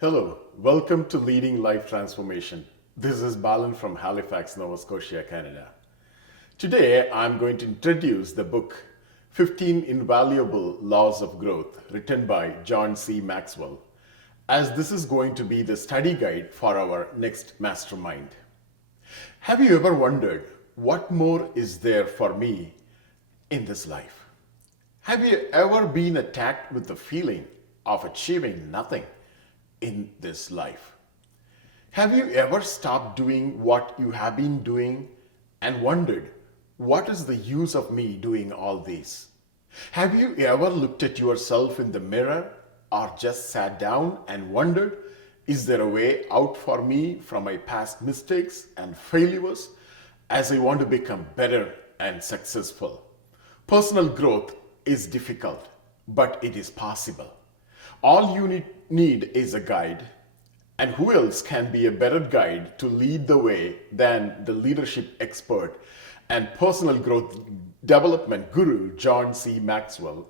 Hello, welcome to Leading Life Transformation. This is Balan from Halifax, Nova Scotia, Canada. Today, I'm going to introduce the book 15 Invaluable Laws of Growth, written by John C. Maxwell, as this is going to be the study guide for our next mastermind. Have you ever wondered what more is there for me in this life? Have you ever been attacked with the feeling of achieving nothing in this life? Have you ever stopped doing what you have been doing and wondered, what is the use of me doing all this? Have you ever looked at yourself in the mirror or just sat down and wondered, is there a way out for me from my past mistakes and failures as I want to become better and successful? Personal growth is difficult, but it is possible. All you need is a guide, and who else can be a better guide to lead the way than the leadership expert and personal growth development guru John C. Maxwell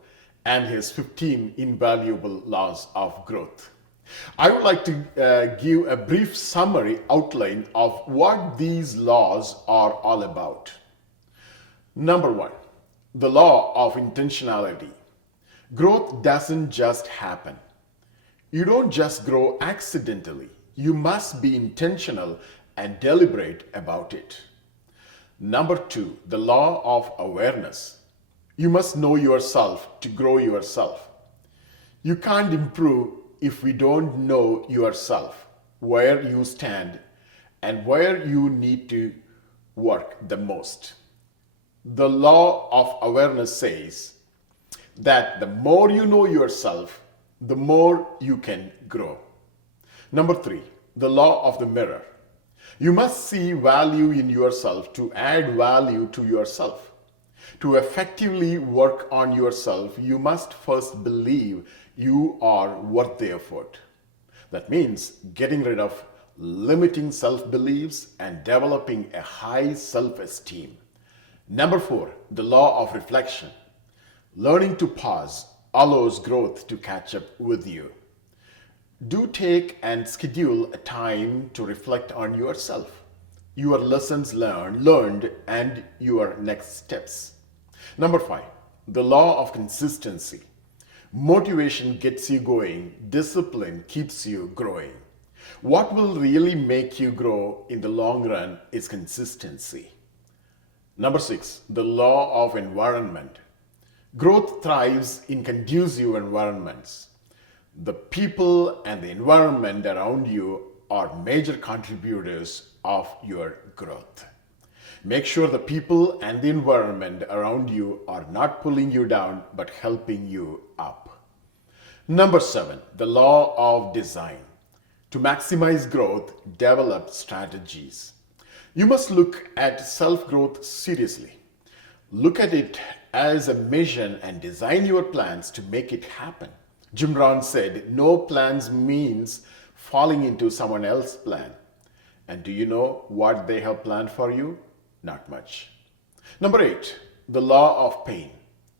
and his 15 Invaluable Laws of Growth. I would like to give a brief summary outline of what these laws are all about. Number one, the law of intentionality. Growth doesn't just happen. You don't just grow accidentally. You must be intentional and deliberate about it. Number two, the law of awareness. You must know yourself to grow yourself. You can't improve if we don't know yourself, where you stand, and where you need to work the most. The law of awareness says that the more you know yourself, the more you can grow. Number three, the law of the mirror. You must see value in yourself to add value to yourself. To effectively work on yourself, you must first believe you are worth the effort. That means getting rid of limiting self-beliefs and developing a high self-esteem. Number four, the law of reflection. Learning to pause allows growth to catch up with you. Do take and schedule a time to reflect on yourself, your lessons learned, and your next steps. Number five, the law of consistency. Motivation gets you going, discipline keeps you growing. What will really make you grow in the long run is consistency. Number six, the law of environment. Growth thrives in conducive environments. The people and the environment around you are major contributors of your growth. Make sure the people and the environment around you are not pulling you down but helping you up. Number seven, the law of design. To maximize growth, develop strategies. You must look at self-growth seriously. Look at it as a mission and design your plans to make it happen. Jim Rohn said, no plans means falling into someone else's plan. And do you know what they have planned for you? Not much. Number eight, the law of pain.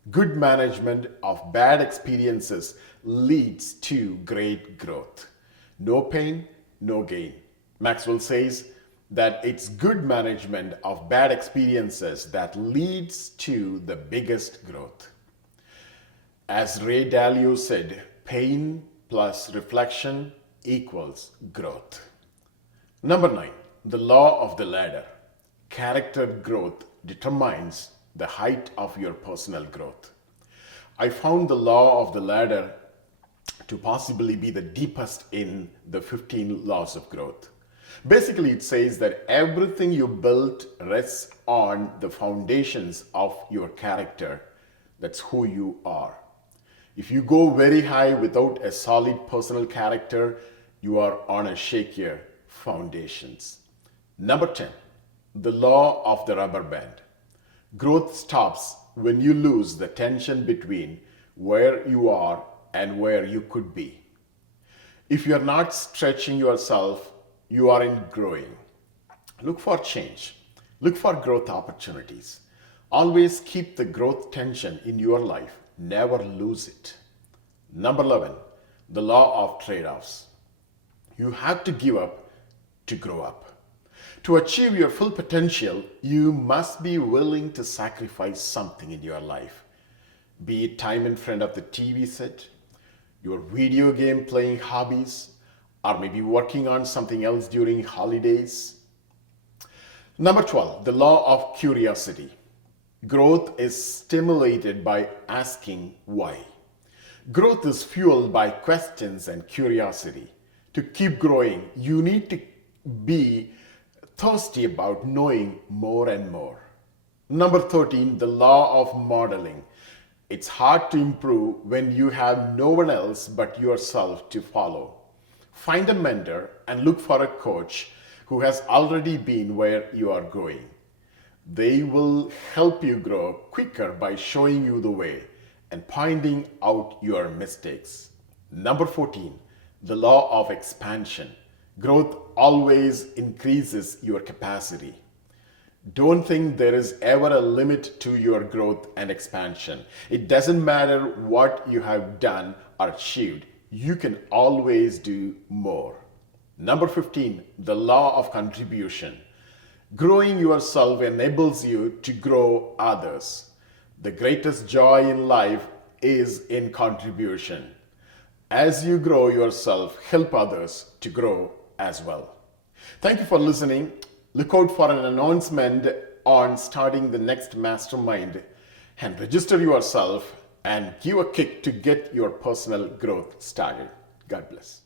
Good management of bad experiences leads to great growth. No pain, no gain. Maxwell says that it's good management of bad experiences that leads to the biggest growth. As Ray Dalio said, pain plus reflection equals growth. Number nine, the law of the ladder. Character growth determines the height of your personal growth. I found the law of the ladder to possibly be the deepest in the 15 laws of growth. Basically, it says that everything you built rests on the foundations of your character. That's who you are. If you go very high without a solid personal character, you are on a shakier foundations. Number 10, the law of the rubber band. Growth stops when you lose the tension between where you are and where you could be. If you're not stretching yourself, you aren't growing. Look for change. Look for growth opportunities. Always keep the growth tension in your life. Never lose it. Number 11, the law of trade-offs. you have to give up to grow up. To achieve your full potential, you must be willing to sacrifice something in your life. Be it time in front of the TV set, your video game playing hobbies, or maybe working on something else during holidays. Number 12, the law of curiosity. Growth is stimulated by asking why. Growth is fueled by questions and curiosity. To keep growing, you need to be thirsty about knowing more and more. Number 13, the law of modeling. It's hard to improve when you have no one else but yourself to follow. Find a mentor and look for a coach who has already been where you are going. They will help you grow quicker by showing you the way and pointing out your mistakes. Number 14, the law of expansion. Growth always increases your capacity. Don't think there is ever a limit to your growth and expansion. It doesn't matter what you have done or achieved, you can always do more. Number 15, the law of contribution. Growing yourself enables you to grow others. The greatest joy in life is in contribution. As you grow yourself, help others to grow as well. Thank you for listening. Look out for an announcement on starting the next mastermind and register yourself and give a kick to get your personal growth started. God bless.